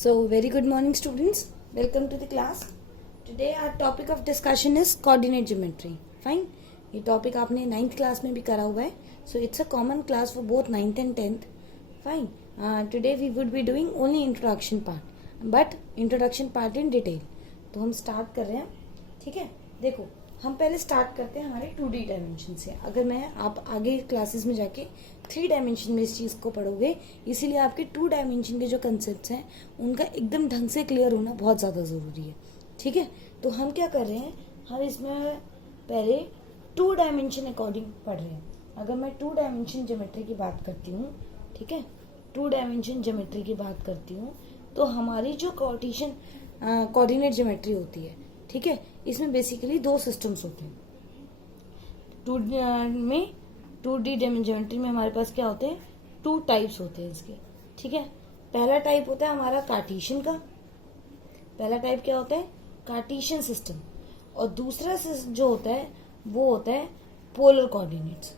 So, very good morning, students. Welcome to the class. Today our topic of discussion is coordinate geometry. Fine. ये topic आपने 9th class में भी करा हुआ है. So it's a common class for both 9th and 10th. Fine. Today we would be doing only introduction part, but introduction part in detail. तो हम start कर रहे हैं. ठीक है. देखो, हम पहले स्टार्ट करते हैं हमारे 2D डायमेंशन से. अगर मैं आप आगे क्लासेस में जाके 3 डायमेंशन में इस चीज़ को पढ़ोगे, इसीलिए आपके 2 डायमेंशन के जो कंसेप्ट हैं उनका एकदम ढंग से क्लियर होना बहुत ज़्यादा ज़रूरी है. ठीक है. तो हम क्या कर रहे हैं, हम इसमें पहले 2 डायमेंशन अकॉर्डिंग पढ़ रहे हैं. अगर मैं 2 डायमेंशन ज्योमेट्री की बात करती हूँ, ठीक है, 2 डायमेंशन ज्योमेट्री की बात करती हूँ, तो हमारी जो कोऑर्डिनेट ज्योमेट्री होती है, ठीक है, इसमें बेसिकली 2 सिस्टम्स होते हैं. 2D ज्योमेट्री में हमारे पास क्या होते हैं, 2 टाइप्स होते हैं इसके. ठीक है. पहला टाइप होता है हमारा कार्टेशियन का. पहला टाइप क्या होता है, कार्टेशियन सिस्टम. और दूसरा जो होता है वो होता है पोलर कोऑर्डिनेट्स.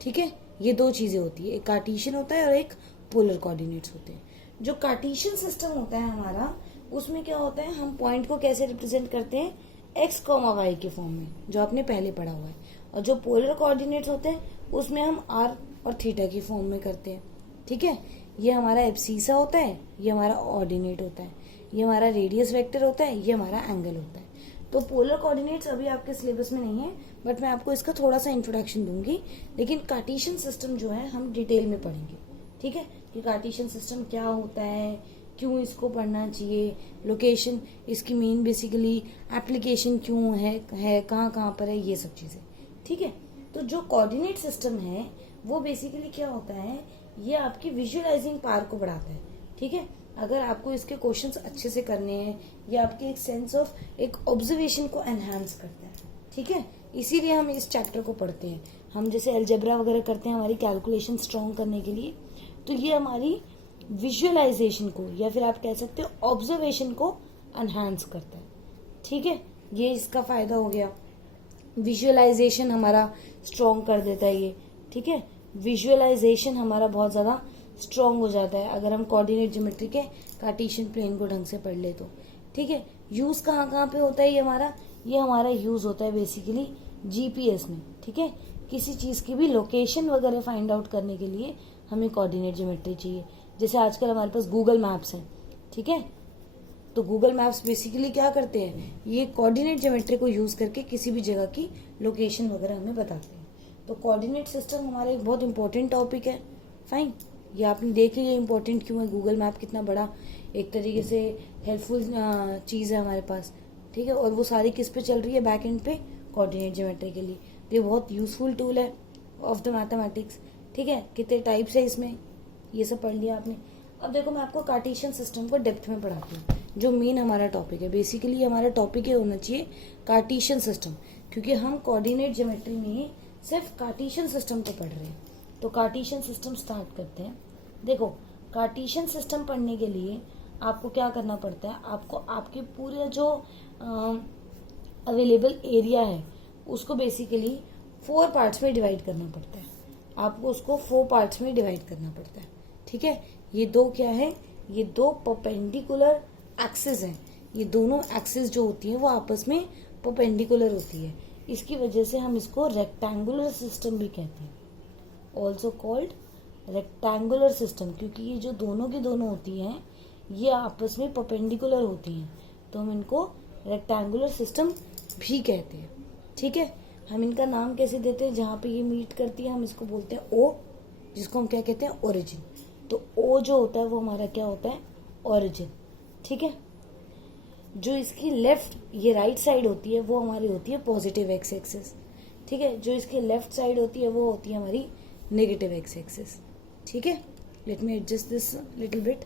ठीक है. ये 2 चीजें होती है, एक कार्टेशियन होता है और एक पोलर कोऑर्डिनेट्स होते हैं. जो कार्टेशियन सिस्टम होता है हमारा, उसमें क्या होता है, हम पॉइंट को कैसे रिप्रेजेंट करते हैं, एक्स कॉमा वाई के फॉर्म में, जो आपने पहले पढ़ा हुआ है. और जो पोलर कोऑर्डिनेट्स होते हैं उसमें हम आर और थीटा की फॉर्म में करते हैं. ठीक है. ये हमारा एब्सीसा होता है, ये हमारा ऑर्डिनेट होता है, ये हमारा रेडियस वेक्टर होता है, ये हमारा एंगल होता है. तो पोलर कोऑर्डिनेट्स अभी आपके सिलेबस में नहीं है, बट मैं आपको इसका थोड़ा सा इंट्रोडक्शन दूंगी. लेकिन कार्टेशियन सिस्टम जो है हम डिटेल में पढ़ेंगे. ठीक है, कि कार्टेशियन सिस्टम क्या होता है, क्यों इसको पढ़ना चाहिए, लोकेशन इसकी मेन बेसिकली एप्लीकेशन क्यों है कहाँ पर है, ये सब चीजें. ठीक है. तो जो कोऑर्डिनेट सिस्टम है वो बेसिकली क्या होता है, ये आपकी विजुअलाइजिंग पावर को बढ़ाता है. ठीक है. अगर आपको इसके क्वेश्चंस अच्छे से करने हैं, ये आपके एक सेंस ऑफ एक ऑब्जर्वेशन को एनहांस करता है. ठीक है. इसीलिए हम इस चैप्टर को पढ़ते हैं. हम जैसे अलजेब्रा वगैरह करते हैं हमारी कैलकुलेशन स्ट्रॉन्ग करने के लिए, तो ये हमारी विजुअलाइजेशन को, या फिर आप कह सकते हो ऑब्जर्वेशन को एनहांस करता है. ठीक है. ये इसका फायदा हो गया. विजुअलाइजेशन हमारा स्ट्रॉन्ग कर देता है ये. ठीक है. विजुअलाइजेशन हमारा बहुत ज्यादा स्ट्रॉन्ग हो जाता है अगर हम कोऑर्डिनेट ज्योमेट्री के कार्टेशियन प्लेन को ढंग से पढ़ ले तो. ठीक है. यूज कहाँ पे होता है ये हमारा यूज होता है बेसिकली जीपीएस में. ठीक है. किसी चीज की भी लोकेशन वगैरह फाइंड आउट करने के लिए हमें कोऑर्डिनेट ज्योमेट्री चाहिए. जैसे आजकल हमारे पास गूगल मैप्स है. ठीक है. तो गूगल मैप्स बेसिकली क्या करते हैं, ये कोऑर्डिनेट ज्योमेट्री को यूज करके किसी भी जगह की लोकेशन वगैरह हमें बताते हैं. तो कोऑर्डिनेट सिस्टम हमारा एक बहुत इंपॉर्टेंट टॉपिक है. फाइन. ये आपने देख लिया इंपॉर्टेंट क्यों है. गूगल मैप कितना बड़ा एक तरीके से हेल्पफुल चीज है हमारे पास. ठीक है. और वो सारी किस पे चल रही है, बैक एंड पे, कोऑर्डिनेट ज्योमेट्री के लिए. तो ये बहुत यूजफुल टूल है ऑफ द मैथमेटिक्स. ठीक है. कितने टाइप्स है इसमें, ये सब पढ़ लिया आपने. अब देखो, मैं आपको कार्टेशियन सिस्टम को डेप्थ में पढ़ाती हूँ, जो मेन हमारा टॉपिक है. बेसिकली हमारा टॉपिक ये होना चाहिए कार्टेशियन सिस्टम, क्योंकि हम कोऑर्डिनेट ज्योमेट्री में सिर्फ कार्टेशियन सिस्टम को पढ़ रहे हैं. तो कार्टेशियन सिस्टम स्टार्ट करते हैं. देखो, कार्टेशियन सिस्टम पढ़ने के लिए आपको क्या करना पड़ता है, आपको आपके पूरे जो अवेलेबल एरिया है उसको बेसिकली 4 पार्ट्स में डिवाइड करना पड़ता है. आपको उसको 4 पार्ट्स में डिवाइड करना पड़ता है. ठीक है. ये 2 क्या है, ये 2 परपेंडिकुलर एक्सिस हैं. ये दोनों एक्सिस जो होती है वो आपस में परपेंडिकुलर होती है. इसकी वजह से हम इसको रेक्टेंगुलर सिस्टम भी कहते हैं, ऑल्सो कॉल्ड रेक्टेंगुलर सिस्टम, क्योंकि ये जो दोनों की दोनों होती हैं ये आपस में परपेंडिकुलर होती हैं, तो हम इनको रेक्टेंगुलर सिस्टम भी कहते हैं. ठीक है. हम इनका नाम कैसे देते हैं, जहाँ पे ये मीट करती है हम इसको बोलते हैं ओ, जिसको हम क्या कहते हैं, ओरिजिन. तो ओ जो होता है वो हमारा क्या होता है, ओरिजिन. ठीक है. जो इसकी लेफ्ट, ये राइट साइड होती है, वो हमारी होती है पॉजिटिव एक्स एक्सिस. ठीक है. जो इसकी लेफ्ट साइड होती है वो होती है हमारी नेगेटिव एक्स एक्सिस. ठीक है. Let me adjust this little bit.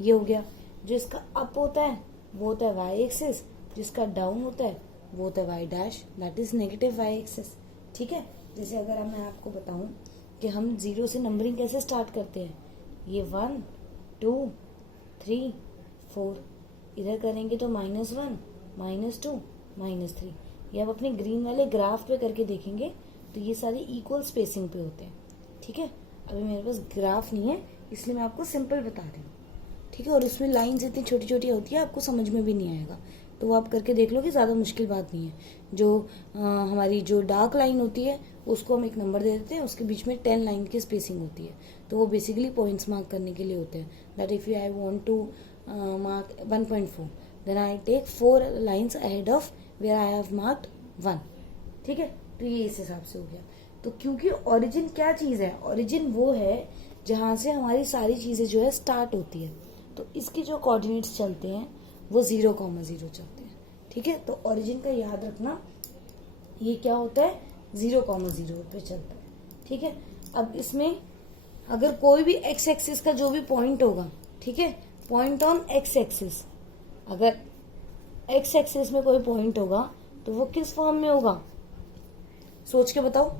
ये हो गया. जो इसका अप होता है वो होता है वाई एक्सिस, जिसका डाउन होता है वो होता है Y dash, that is negative Y axis. ठीक है. जैसे अगर मैं आपको बताऊं कि हम 0 से नंबरिंग कैसे स्टार्ट करते हैं, ये 1 2 3 4, इधर करेंगे तो -1 -2 -3. ये आप अपने ग्रीन वाले ग्राफ पे करके देखेंगे तो ये सारे इक्वल स्पेसिंग पे होते हैं. ठीक है. अभी मेरे पास ग्राफ नहीं है इसलिए मैं आपको सिंपल बता रही हूँ. ठीक है, और उसमें लाइंस इतनी छोटी छोटी होती है आपको समझ में भी नहीं आएगा, तो वो आप करके देख लो कि ज़्यादा मुश्किल बात नहीं है। जो हमारी जो डार्क लाइन होती है उसको हम एक नंबर दे देते हैं, उसके बीच में 10 लाइन की स्पेसिंग होती है, तो वो बेसिकली पॉइंट्स मार्क करने के लिए होते हैं। That if you I want to mark 1.4 then I take 4 lines ahead of where I have marked 1। ठीक है, तो ये इस हिसाब से हो गया। तो क्योंकि ओरिजिन क्या चीज़ है, ओरिजिन वो है जहाँ से हमारी सारी चीज़ें जो है स्टार्ट होती है, तो इसके जो कोऑर्डिनेट्स चलते हैं वो 0,0 चलते हैं। ठीक है, तो ओरिजिन का याद रखना, ये क्या होता है 0,0 पे चलता है। ठीक है, अब इसमें अगर कोई भी एक्स एक्सिस का जो भी पॉइंट होगा, ठीक है, पॉइंट ऑन एक्स एक्सिस, अगर एक्स एक्सिस में कोई पॉइंट होगा तो वो किस फॉर्म में होगा, सोच के बताओ।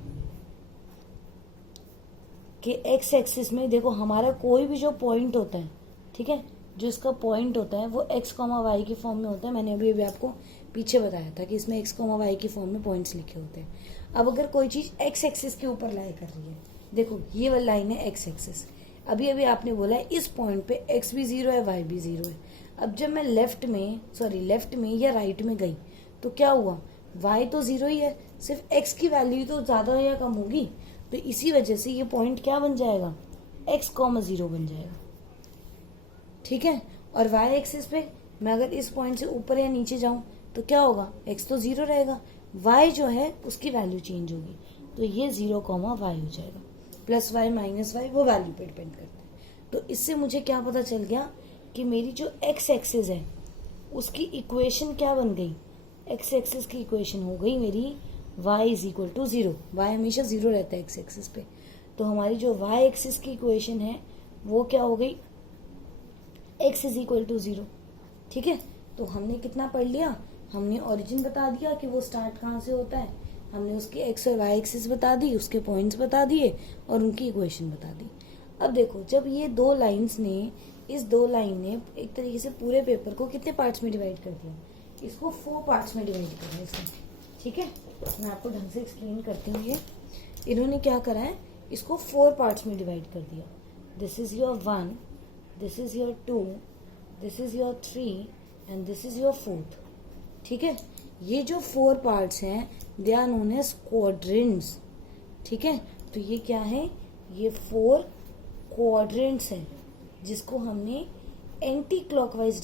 कि एक्स एक्सिस में देखो हमारा कोई भी जो पॉइंट होता है, ठीक है, जो इसका पॉइंट होता है वो एक्स कॉमा वाई की फॉर्म में होता है। मैंने अभी आपको पीछे बताया था कि इसमें एक्स कॉमा वाई की फॉर्म में पॉइंट्स लिखे होते हैं। अब अगर कोई चीज एक्स एक्सिस के ऊपर लाई कर रही है, देखो ये वाली लाइन है एक्स एक्सिस, अभी अभी आपने बोला है इस पॉइंट पे एक्स भी 0 है वाई भी 0 है। अब जब मैं लेफ्ट में या राइट में गई तो क्या हुआ, वाई तो 0 ही है, सिर्फ एक्स की वैल्यू तो ज्यादा या कम होगी, तो इसी वजह से ये पॉइंट क्या बन जाएगा, x,0 बन जाएगा। ठीक है, और y एक्सिस पे मैं अगर इस पॉइंट से ऊपर या नीचे जाऊं तो क्या होगा, x तो 0 रहेगा, y जो है उसकी वैल्यू चेंज होगी, तो ये 0,y हो जाएगा। प्लस वाई माइनस वाई वो वैल्यू पे डिपेंड करता है। तो इससे मुझे क्या पता चल गया कि मेरी जो x एक्सिस है उसकी इक्वेशन क्या बन गई, x एक्सिस की इक्वेशन हो गई मेरी y is equal to 0। y हमेशा 0 रहता है एक्स एक्सिस पे, तो हमारी जो y एक्सिस की इक्वेशन है वो क्या हो गई, x इज इक्वल टू 0। ठीक है, तो हमने कितना पढ़ लिया, हमने ओरिजिन बता दिया कि वो स्टार्ट कहाँ से होता है, हमने उसकी x और y एक्सिस बता दी, उसके पॉइंट्स बता दिए और उनकी इक्वेशन बता दी। अब देखो जब ये इस दो लाइन ने एक तरीके से पूरे पेपर को कितने पार्ट्स में डिवाइड कर दिया, इसको 4 पार्ट्स में डिवाइड कर दिया इसने। ठीक है, मैं आपको ढंग से एक्सप्लेन करती हूँ। ये इन्होंने क्या करा है, इसको 4 पार्ट्स में डिवाइड कर दिया। This is your 1, this is your 2, this is your 3 and this is your 4th। ठीक है, ये जो 4 पार्ट्स हैं they are known as quadrants. ठीक है, तो ये क्या है, ये 4 क्वाड्रेंट्स हैं जिसको हमने एंटी क्लॉकवाइज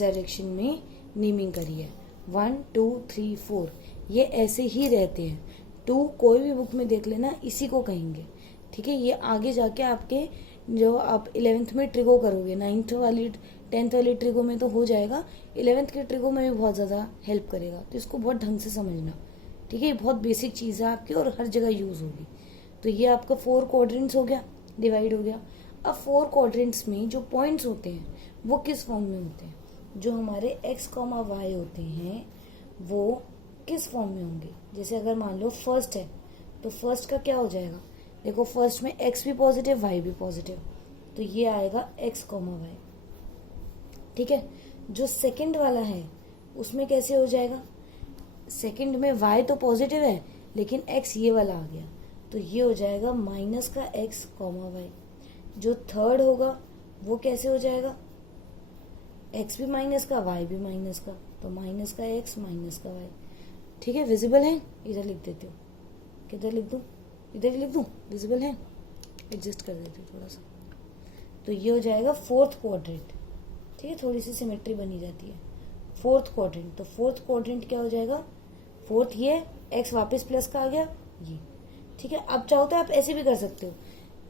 डायरेक्शन में नेमिंग करी है। 1 2 3 4 ये ऐसे ही रहते हैं। 2 कोई भी बुक में देख लेना, इसी को कहेंगे। ठीक है, ये आगे जाके आपके जो आप 11th में ट्रिगो करोगे, 9th वाली 10th वाली ट्रिगो में तो हो जाएगा, 11th के ट्रिगो में भी बहुत ज़्यादा हेल्प करेगा, तो इसको बहुत ढंग से समझना। ठीक है, ये बहुत बेसिक चीज़ है आपकी और हर जगह यूज़ होगी। तो ये आपका 4 क्वाड्रेंट्स हो गया, डिवाइड हो गया। अब 4 क्वाड्रेंट्स में जो पॉइंट्स होते हैं वो किस फॉर्म में होते हैं, जो हमारे x, y होते हैं वो किस फॉर्म में होंगे। जैसे अगर मान लो फर्स्ट है तो फर्स्ट का क्या हो जाएगा, देखो फर्स्ट में x भी पॉजिटिव y भी पॉजिटिव, तो ये आएगा x, y। ठीक है, जो सेकंड वाला है उसमें कैसे हो जाएगा, सेकंड में y तो पॉजिटिव है लेकिन x ये वाला आ गया, तो ये हो जाएगा माइनस का x, y। जो थर्ड होगा वो कैसे हो जाएगा, x भी माइनस का y भी माइनस का, तो माइनस का x माइनस का y। ठीक है, विजिबल है, इधर लिख देती हूँ, किधर लिख दूँ, इधर लिख दूँ, विजिबल है, एडजस्ट कर देती हूँ थोड़ा सा। तो ये हो जाएगा 4th क्वाड्रेंट। ठीक है, थोड़ी सी सिमेट्री बनी जाती है। 4th क्वाड्रेंट, तो 4th क्वाड्रेंट क्या हो जाएगा, 4th ये x वापस प्लस का आ गया ये। ठीक है, अब चाहो तो आप ऐसे भी कर सकते हो,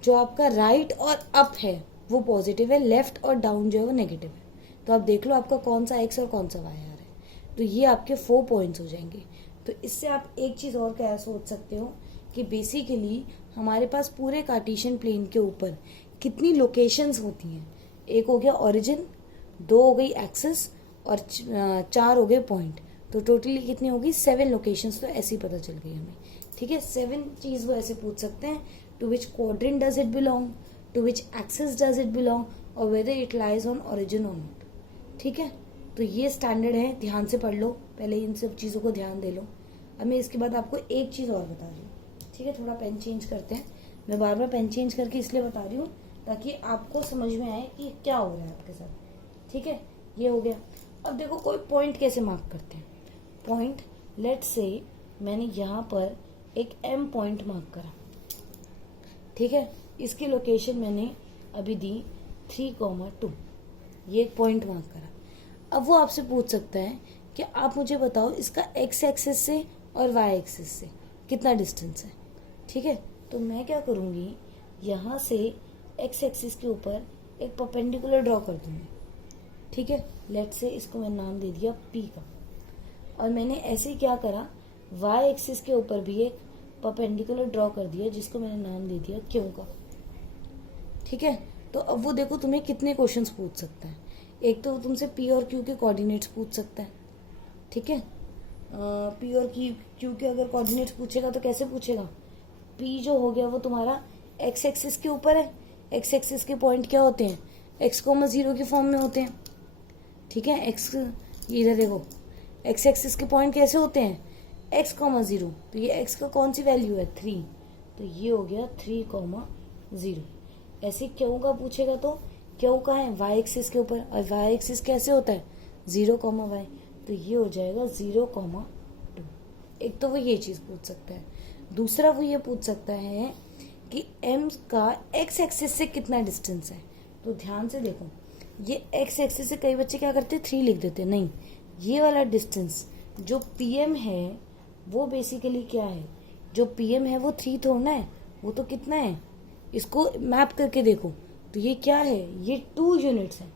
जो आपका राइट और अप है वो पॉजिटिव है, लेफ्ट और डाउन जो है वो नेगेटिव है, तो आप देख लो आपका कौन सा x और कौन सा y आ रहा है, तो ये आपके 4 पॉइंट्स हो जाएंगे। तो इससे आप एक चीज और क्या सोच सकते हो कि बेसिकली हमारे पास पूरे कार्टेशियन प्लेन के ऊपर कितनी लोकेशंस होती हैं। एक हो गया ओरिजिन, 2 हो गई एक्सिस और 4 हो गए पॉइंट, तो टोटली कितनी होगी 7 लोकेशंस। तो ऐसे ही पता चल गई हमें। ठीक है, 7 चीज वो ऐसे पूछ सकते हैं, to which quadrant does it belong, to which axis does it belong और whether it lies on origin और नॉट। ठीक है, तो ये स्टैंडर्ड है, ध्यान से पढ़ लो, पहले इन सब चीज़ों को ध्यान दे लो। अब मैं इसके बाद आपको एक चीज़ और बता रही हूँ। ठीक है, थोड़ा पेन चेंज करते हैं मैं बार बार पेन चेंज करके इसलिए बता रही हूँ ताकि आपको समझ में आए कि क्या हो रहा है आपके साथ। ठीक है, ये हो गया। अब देखो कोई पॉइंट कैसे मार्क करते हैं। पॉइंट, लेट से मैंने यहाँ पर एक एम पॉइंट मार्क करा, ठीक है, इसकी लोकेशन मैंने अभी दी 3,2, ये एक पॉइंट मार्क करा। अब वो आपसे पूछ सकता है कि आप मुझे बताओ इसका एक्स एक्सिस से और वाई एक्सिस से कितना डिस्टेंस है। ठीक है, तो मैं क्या करूँगी, यहाँ से एक्स एक्सिस के ऊपर एक परपेंडिकुलर ड्रॉ कर दूंगी। ठीक है, लेट से इसको मैंने नाम दे दिया पी का, और मैंने ऐसे ही क्या करा, वाई एक्सिस के ऊपर भी एक परपेंडिकुलर ड्रॉ कर दिया जिसको मैंने नाम दे दिया क्यू का। ठीक है, तो अब वो देखो तुम्हें कितने क्वेश्चंस पूछ सकता है। एक तो तुमसे पी और क्यू के कोऑर्डिनेट्स पूछ सकता है। ठीक है, पी और क्यू के अगर कोऑर्डिनेट्स पूछेगा तो कैसे पूछेगा, पी जो हो गया वो तुम्हारा एक्स एक्सिस के ऊपर है। एक्स एक्सिस के पॉइंट क्या होते हैं, x,0 के फॉर्म में होते हैं। ठीक है, एक्स, इधर देखो एक्स एक्सिस के पॉइंट कैसे होते हैं, x,0, तो ये x का कौन सी वैल्यू है 3, तो ये हो गया 3,0। ऐसे क्यू का पूछेगा तो क्यू का है y एक्सिस के ऊपर, और y एक्सिस कैसे होता है 0,y, तो ये हो जाएगा 0,2। एक तो वो ये चीज पूछ सकता है। दूसरा वो ये पूछ सकता है कि m का x एक्सिस से कितना डिस्टेंस है। तो ध्यान से देखो, ये x एक्सिस से कई बच्चे क्या करते हैं 3 लिख देते हैं, नहीं, ये वाला डिस्टेंस जो pm है वो बेसिकली क्या है, जो pm है वो 3 थोड़ा है, वो तो कितना है, इसको मैप करके देखो तो ये क्या है, ये 2 यूनिट्स है।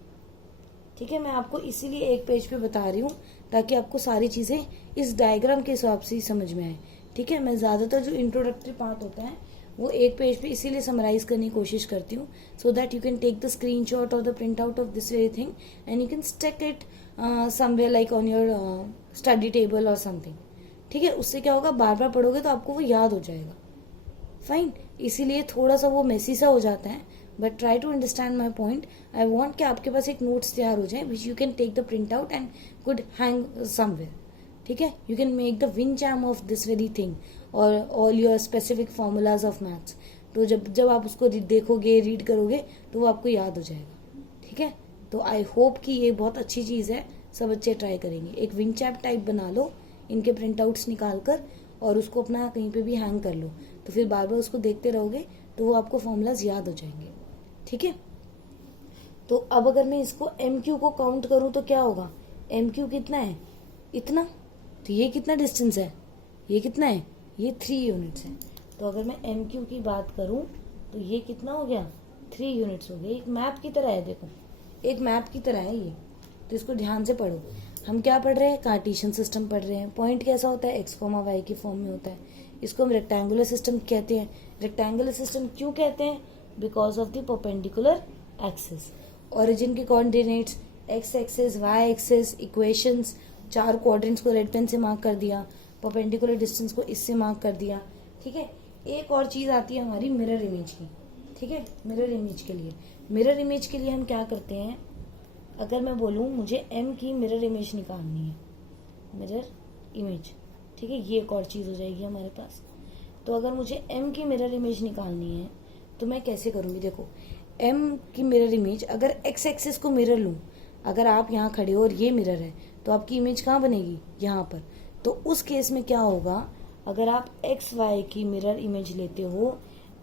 ठीक है, मैं आपको इसीलिए एक पेज पे बता रही हूँ ताकि आपको सारी चीजें इस डायग्राम के हिसाब से ही समझ में आए। ठीक है, मैं ज्यादातर जो इंट्रोडक्टरी पार्ट होता है वो एक पेज पे इसीलिए समराइज करने की कोशिश करती हूँ, so that you can take the screenshot और the print out of this very thing and you can stick it somewhere like on your study table और समथिंग। ठीक है, उससे क्या होगा, बार बार पढ़ोगे तो आपको वो याद हो जाएगा। फाइन, इसीलिए थोड़ा सा वो मेसी सा हो जाता है, but try to understand my point. I want कि आपके पास एक नोट्स तैयार हो जाए which you can take the print out and could hang somewhere. ठीक है, you can make the win jam of this very thing और all your specific formulas of maths. तो जब आप उसको देखोगे, रीड करोगे तो वो आपको याद हो जाएगा। ठीक है, तो आई होप कि ये बहुत अच्छी चीज़ है, सब बच्चे ट्राई करेंगे। एक विन चैप टाइप बना लो, इनके प्रिंट आउट्स निकाल कर, और उसको अपना कहीं पे भी हैंग कर लो, तो फिर बार बार उसको देखते रहोगे तो वो आपको फॉर्मूलाज याद हो जाएंगे। ठीक है, तो अब अगर मैं इसको MQ को काउंट करूं तो क्या होगा, MQ कितना है, इतना, तो ये कितना डिस्टेंस है, ये कितना है, ये 3 यूनिट्स है। तो अगर मैं MQ की बात करूं तो ये कितना हो गया, 3 यूनिट्स हो गए। एक मैप की तरह है, देखो एक मैप की तरह है ये, तो इसको ध्यान से पढ़ो। हम क्या पढ़ रहे हैं, कार्टेशियन सिस्टम पढ़ रहे हैं। पॉइंट कैसा होता है, x, y की फॉर्म में होता है। इसको हम रेक्टेंगुलर सिस्टम कहते हैं। रेक्टेंगुलर सिस्टम क्यों कहते हैं, because of the perpendicular axis. Origin के coordinates x axis, y axis, equations, 4 quadrants को रेड पेन से मार्क कर दिया, परपेंडिकुलर डिस्टेंस को इससे मार्क कर दिया। ठीक है, एक और चीज आती है हमारी मिरर इमेज की। ठीक है, मिरर इमेज के लिए हम क्या करते हैं, अगर मैं बोलूं मुझे m की मिरर इमेज निकालनी है, मिरर इमेज, ठीक है, ये एक और चीज हो जाएगी हमारे पास। तो अगर मुझे m की मिरर इमेज निकालनी है तो मैं कैसे करूंगी, देखो m की मिरर इमेज, अगर x एक्सिस को मिरर लूं, अगर आप यहाँ खड़े हो और ये मिरर है तो आपकी इमेज कहाँ बनेगी, यहाँ पर। तो उस केस में क्या होगा, अगर आप एक्स वाई की मिरर इमेज लेते हो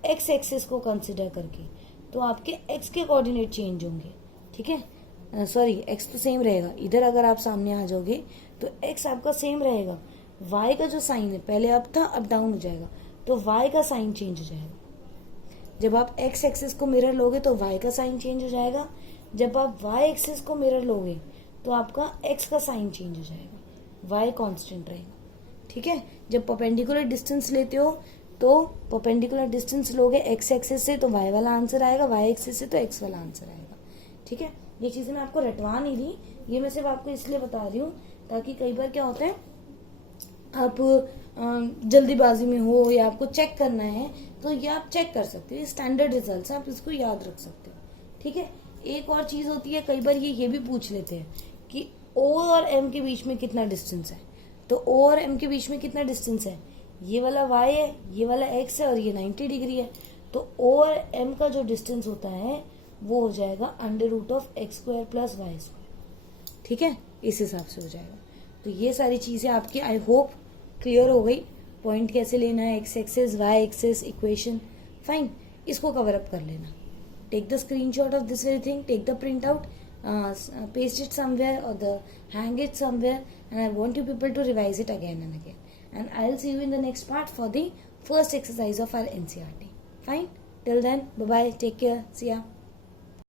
x एक्सिस को कंसिडर करके, तो आपके x के कोऑर्डिनेट चेंज होंगे। ठीक है, सॉरी x तो सेम रहेगा, इधर अगर आप सामने आ जाओगे तो x आपका सेम रहेगा, y का जो साइन है पहले अप था, अब डाउन हो जाएगा, तो y का साइन चेंज हो जाएगा। जब आप x एक्सिस को मिरर लोगे तो y का साइन चेंज हो जाएगा, जब आप y एक्सिस को मिरर लोगे तो आपका x का साइन चेंज हो जाएगा, y कांस्टेंट रहेगा। ठीक है, जब परपेंडिकुलर डिस्टेंस लेते हो तो परपेंडिकुलर डिस्टेंस लोगे x एक्सिस से तो y वाला आंसर आएगा, y एक्सिस से तो x वाला आंसर आएगा। ठीक है, ये चीजें मैं आपको रटवा नहीं दी, ये मैं सिर्फ आपको इसलिए बता रही हूँ ताकि कई बार क्या होता है, आप जल्दीबाजी में हो या आपको चेक करना है तो ये आप चेक कर सकते हो, स्टैंडर्ड रिजल्ट्स आप इसको याद रख सकते हो। ठीक है, एक और चीज होती है, कई बार ये भी पूछ लेते हैं कि O और M के बीच में कितना डिस्टेंस है। तो O और M के बीच में कितना डिस्टेंस है, ये वाला y है, ये वाला x है और ये 90 डिग्री है। तो ओ और एम का जो डिस्टेंस होता है वो हो जाएगा √(x²+ y²). ठीक है, इस हिसाब से हो जाएगा। तो ये सारी चीजें आपकी आई होप क्लियर हो गई। पॉइंट कैसे लेना है, X axis, Y axis, equation, fine, इसको कवर अप कर लेना। Take the screenshot of this very thing, take the print out, paste it somewhere or hang it somewhere, and I want you people to revise it again and again. And I'll see you in the next part for the first exercise of our NCERT. Fine? Till then, bye bye, take care, see ya.